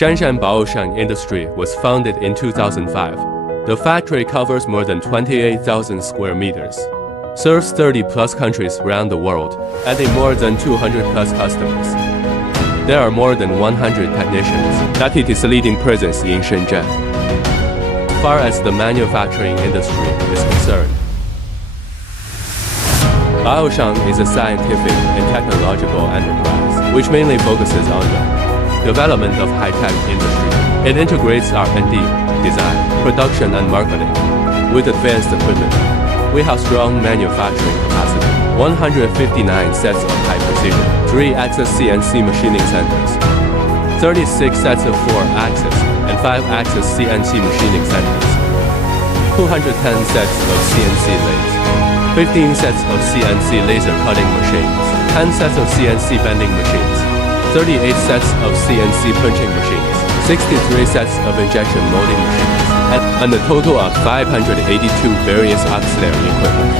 Shenzhen Baosheng Industry was founded in 2005. The factory covers more than 28,000 square meters, serves 30-plus countries around the world, adding more than 200-plus customers. There are more than 100 technicians. That it is a leading presence in Shenzhen. As far as the manufacturing industry is concerned, Baosheng is a scientific and technological enterprise, which mainly focuses on the development of high-tech industry. It integrates R&D, design, production, and marketing with advanced equipment. We have strong manufacturing capacity, 159 sets of high-precision, 3-axis CNC machining centers, 36 sets of 4-axis and 5-axis CNC machining centers, 210 sets of CNC lathes, 15 sets of CNC laser cutting machines, 10 sets of CNC bending machines, 38 sets of CNC punching machines, 63 sets of injection molding machines, and a total of 582 various auxiliary equipment.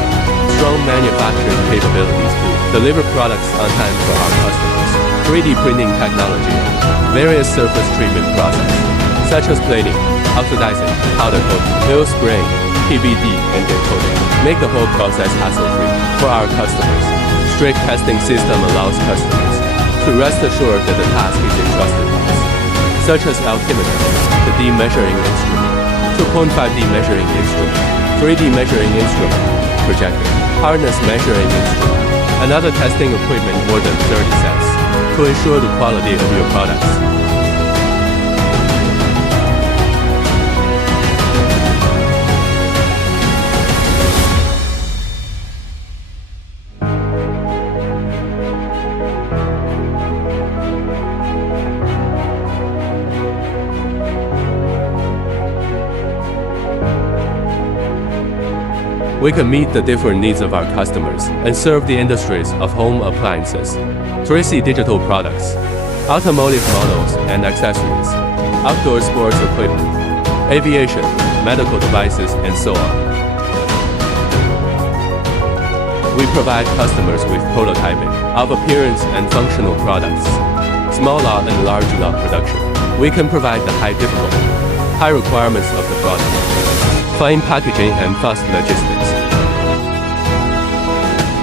Strong manufacturing capabilities to deliver products on time for our customers. 3D printing technology, various surface treatment process, such as plating, oxidizing, powder coating, oil spraying, PVD, and gate coating, make the whole process hassle-free for our customers. Strict testing system allows customers to rest assured that the task is entrusted to us, such as altimeter, the D measuring instrument, 2.5D measuring instrument, 3D measuring instrument, projector, hardness measuring instrument, and other testing equipment more than 30 sets to ensure the quality of your products. We can meet the different needs of our customers and serve the industries of home appliances, 3C digital products, automotive models and accessories, outdoor sports equipment, aviation, medical devices, and so on. We provide customers with prototyping of appearance and functional products, small lot and large lot production. We can provide the high difficulty, high requirements of the product, fine packaging and fast logistics.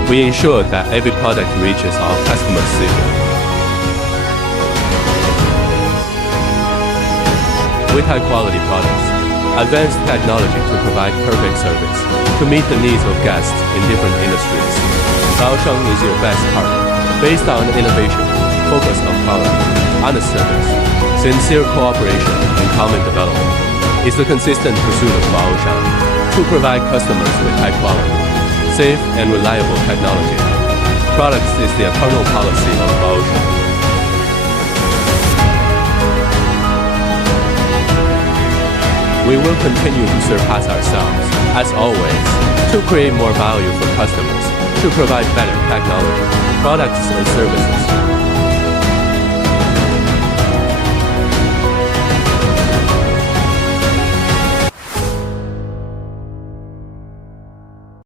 We ensure that every product reaches our customers safely. With high-quality products, advanced technology to provide perfect service, to meet the needs of guests in different industries. Baosheng is your best partner, based on innovation, focus on quality, honest service, sincere cooperation, and common development. It's the consistent pursuit of Baosheng to provide customers with high quality, safe and reliable technology. Products is the eternal policy of Baosheng. We will continue to surpass ourselves, as always, to create more value for customers, to provide better technology, products and services.